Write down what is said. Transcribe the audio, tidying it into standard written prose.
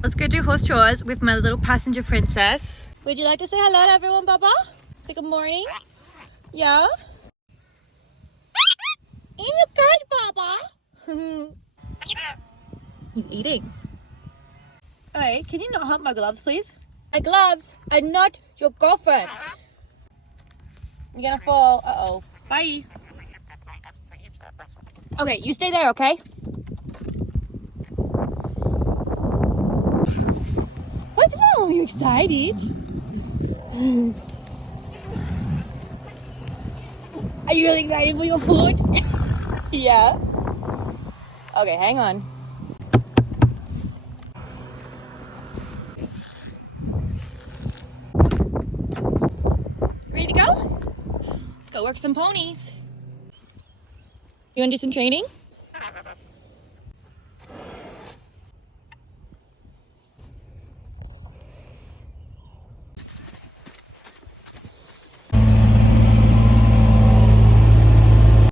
Let's go do horse chores with my little passenger princess. Would you like to say hello to everyone, Baba? Say good morning. Yeah? Eat a good, Baba. He's eating. Hey, can you not hump my gloves, please? My gloves are not your girlfriend. You're gonna fall. Uh-oh. Bye. Okay, you stay there, okay? What's wrong? Are you excited? Are you really excited for your food? Yeah. Okay, hang on. Ready to go? Let's go work some ponies. You want to do some training?